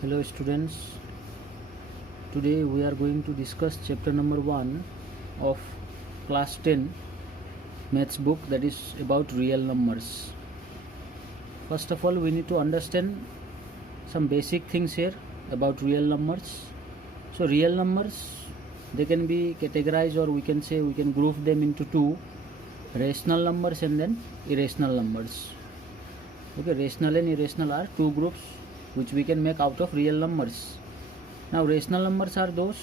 Hello students, today we are going to discuss chapter number 1 of class 10 maths book, that is about real numbers. First of all, we need to understand some basic things here about real numbers. So real numbers, they can be categorized, or we can group them into two: rational numbers and then irrational numbers. Okay, rational and irrational are two groups which we can make out of real numbers. Now rational numbers are those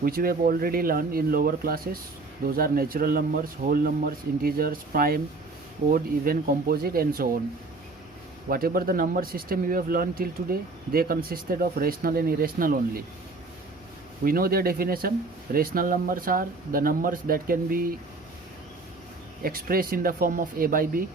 which we have already learned in lower classes. Those are natural numbers, whole numbers, integers, prime, odd, even, composite, and so on. Whatever the number system you have learned till today, they consisted of rational and irrational only. We know their definition. Rational numbers are the numbers that can be expressed in the form of a by b.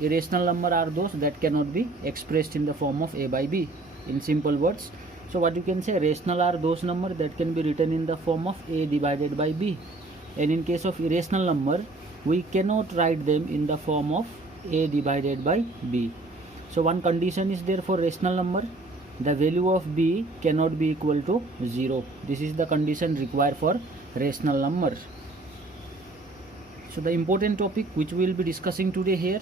Irrational number are those that cannot be expressed in the form of a by b. In simple words, so what you can say, rational are those numbers that can be written in the form of a divided by b, and in case of irrational number, we cannot write them in the form of a divided by b. So one condition is there for rational number: the value of b cannot be equal to 0. This is the condition required for rational number. So the important topic which we will be discussing today here,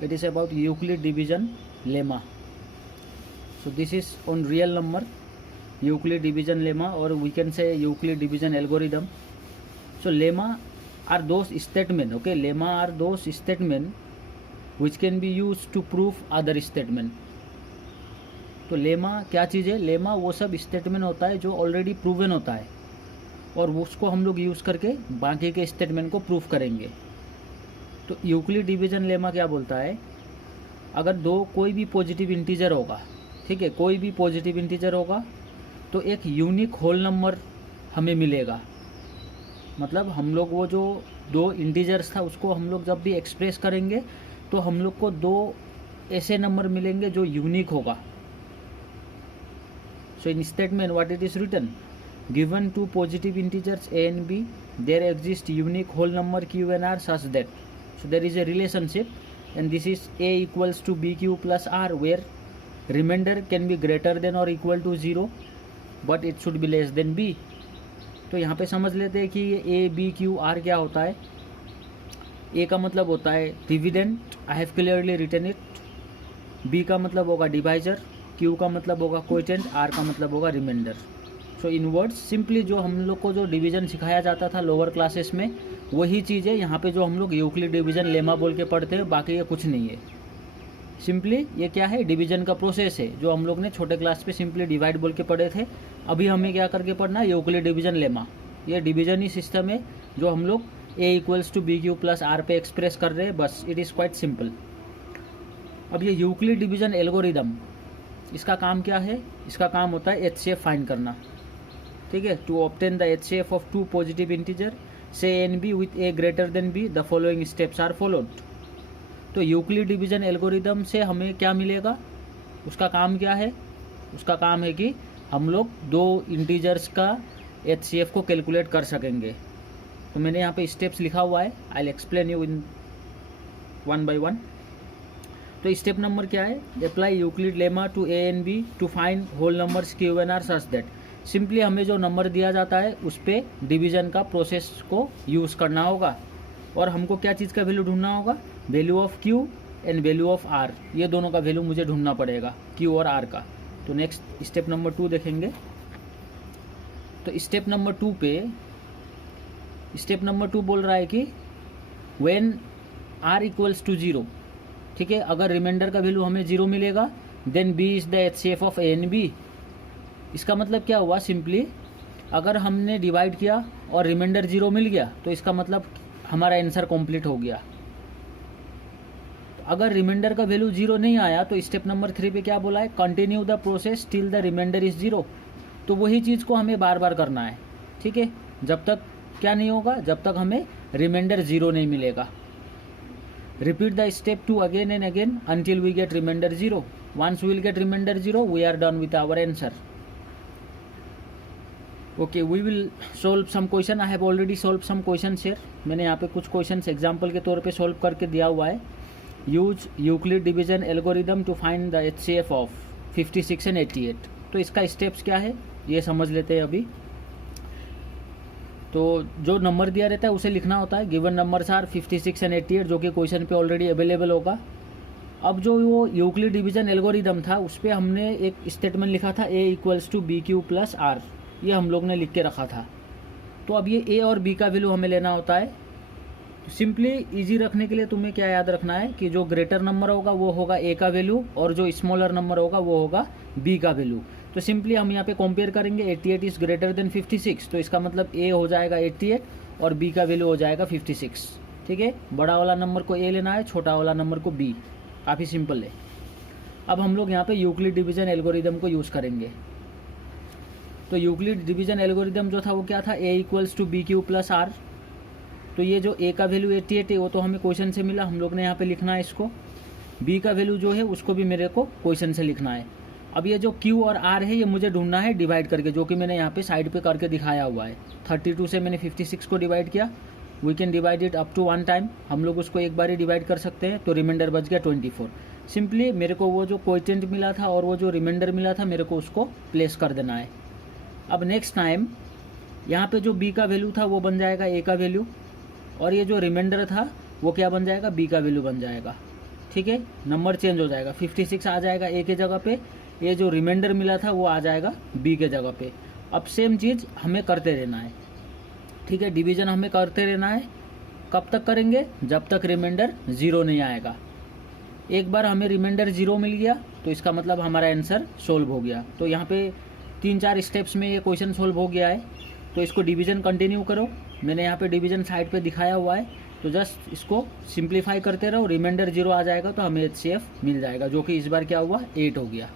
it is about Euclid division lemma. So this is on real number, Euclid division lemma, or we can say Euclid division algorithm. So lemma are those statement, okay, lemma are those statement which can be used to prove other statement. तो lemma क्या चीज़ है? Lemma वो सब statement होता है जो already proven होता है, और उसको हम लोग यूज़ करके बाकी के स्टेटमेंट को प्रूव करेंगे. तो यूक्लिड डिवीजन लेमा क्या बोलता है? अगर कोई भी पॉजिटिव इंटीजर होगा, ठीक है, कोई भी पॉजिटिव इंटीजर होगा, तो एक यूनिक होल नंबर हमें मिलेगा. मतलब हम लोग वो जो दो इंटीजर्स था उसको हम लोग जब भी एक्सप्रेस करेंगे तो हम लोग को दो ऐसे नंबर मिलेंगे जो यूनिक होगा. So in statement what it is written, given two positive integers a and b, there exist unique whole number q and r such that, so there is a relationship, and this is a equals to bq plus r, where remainder can be greater than or equal to 0 but it should be less than b. तो यहाँ पे समझ लेते हैं कि ये a b q r क्या होता है. a का मतलब होता है dividend, I have clearly written it. b का मतलब होगा डिवाइजर, q का मतलब होगा कोएफिशिएंट, r का मतलब होगा रिमाइंडर. सो इन वर्ड्स सिंपली जो हम लोग को जो डिवीजन सिखाया जाता था लोअर क्लासेस में, वही चीज़ है यहाँ पे जो हम लोग यूक्लिड डिवीजन लेमा बोल के पढ़ते हैं. बाकी ये कुछ नहीं है. सिंपली ये क्या है? डिवीजन का प्रोसेस है जो हम लोग ने छोटे क्लास पे सिंपली डिवाइड बोल के पढ़े थे. अभी हमें क्या करके पढ़ना है? Euclid division lemma. ये डिवीजन ही सिस्टम है जो हम लोग a equals to B Q plus R पे एक्सप्रेस कर रहे हैं. बस इट इज़ क्वाइट सिंपल. अब ये यूक्लिड डिवीजन एल्गोरिदम, इसका काम क्या है? इसका काम होता है HCF फाइंड करना. ठीक है, to obtain the HCF of two positive integer से a and b विथ a greater than b, the following steps are followed. तो यूक्लिड डिवीजन एल्गोरिदम से हमें क्या मिलेगा? उसका काम क्या है? उसका काम है कि हम लोग दो इंटीजर्स का HCF को कैलकुलेट कर सकेंगे. तो मैंने यहाँ पे स्टेप्स लिखा हुआ है, I will explain you in one by one. तो स्टेप नंबर क्या है? Apply Euclid lemma to A and B to find whole numbers Q and R such that. Simply हमें जो नंबर दिया जाता है उस पर डिवीजन का प्रोसेस को यूज़ करना होगा, और हमको क्या चीज़ का वैल्यू ढूंढना होगा? Value of Q and value of R. ये दोनों का वैल्यू मुझे ढूंढना पड़ेगा, क्यू और आर का. तो नेक्स्ट स्टेप नंबर 2 देखेंगे. तो स्टेप नंबर 2 पे, स्टेप नंबर 2 बोल रहा है कि व्हेन आर इक्वल्स टू 0, ठीक है, अगर रिमाइंडर का वैल्यू हमें 0 मिलेगा, then b is the HCF of a and b. इसका मतलब क्या हुआ? सिंपली अगर हमने डिवाइड किया और रिमाइंडर 0 मिल गया तो इसका मतलब हमारा आंसर कंप्लीट हो गया. अगर रिमाइंडर का वैल्यू 0 नहीं आया तो स्टेप नंबर 3 पे क्या बोला है? Continue the process till the remainder is 0. तो वही चीज़ को हमें बार बार करना है, ठीक है, जब तक क्या नहीं होगा? जब तक हमें रिमाइंडर 0 नहीं मिलेगा. Repeat the step 2 again and again until we get remainder 0. Once we will get remainder 0, we are done with our answer. Okay, we will solve some question. I have already solved some questions here. मैंने यहाँ पे कुछ questions example के तौर पे solve करके दिया हुआ है. Use Euclid division algorithm to find the HCF of 56 and 88. तो इसका स्टेप्स क्या है ये समझ लेते हैं अभी। तो जो नंबर दिया रहता है उसे लिखना होता है। गिवन नंबर्स आर 56 एंड 88 जो कि क्वेश्चन पे ऑलरेडी अवेलेबल होगा। अब जो वो यूक्लिड डिवीजन एल्गोरिदम था उस पर हमने एक स्टेटमेंट लिखा था a equals to B Q plus R, ये हम लोग ने लिख के रखा था। तो अब ये a और b का वैल्यू हमें लेना होता है। तो सिंपली इजी रखने के लिए तुम्हें क्या याद रखना है कि जो ग्रेटर नंबर होगा वो होगा a का वैल्यू और जो स्मॉलर नंबर होगा वो होगा b का वैल्यू। तो सिंपली हम यहाँ पे कंपेयर करेंगे 88 इज ग्रेटर देन 56, तो इसका मतलब a हो जाएगा 88 और b का वैल्यू हो जाएगा 56। ठीक है, बड़ा वाला नंबर को a लेना है, छोटा वाला नंबर को b। काफ़ी सिंपल है। अब हम लोग यहाँ पे यूक्लिड डिवीजन एल्गोरिदम को यूज़ करेंगे। तो यूक्लिड डिवीजन एल्गोरिदम जो था वो क्या था, a equals to B Q plus R. तो ये जो a का वैल्यू 88 है वो तो हमें क्वेश्चन से मिला, हम लोग ने यहाँ पे लिखना है इसको। b का वैल्यू जो है उसको भी मेरे को क्वेश्चन से लिखना है। अब ये जो q और r है ये मुझे ढूंढना है डिवाइड करके, जो कि मैंने यहाँ पे साइड पे करके दिखाया हुआ है। 32 से मैंने 56 को डिवाइड किया। We can divide it up to 1 time, हम लोग उसको एक बार ही डिवाइड कर सकते हैं। तो रिमाइंडर बच गया 24। सिंपली मेरे को वो जो कोएफिशिएंट मिला था और वो जो रिमाइंडर मिला था मेरे को उसको प्लेस कर देना है। अब नेक्स्ट टाइम यहाँ पे जो b का वैल्यू था वो बन जाएगा a का वैल्यू और ये जो रिमाइंडर था वो क्या बन जाएगा, b का वैल्यू बन जाएगा। ठीक है, नंबर चेंज हो जाएगा, 56 आ जाएगा a के जगह पे, ये जो रिमाइंडर मिला था वो आ जाएगा b के जगह पे। अब सेम चीज़ हमें करते रहना है। ठीक है, डिवीजन हमें करते रहना है। कब तक करेंगे, जब तक रिमाइंडर 0 नहीं आएगा। एक बार हमें रिमाइंडर 0 मिल गया तो इसका मतलब हमारा आंसर सोल्व हो गया। तो यहाँ पे 3-4 स्टेप्स में ये क्वेश्चन सोल्व हो गया है। तो इसको डिवीजन कंटिन्यू करो, मैंने यहाँ पे डिवीजन साइड पे दिखाया हुआ है। तो जस्ट इसको सिंप्लीफाई करते रहो, रिमाइंडर 0 आ जाएगा तो हमें HCF मिल जाएगा, जो कि इस बार क्या हुआ 8 हो गया।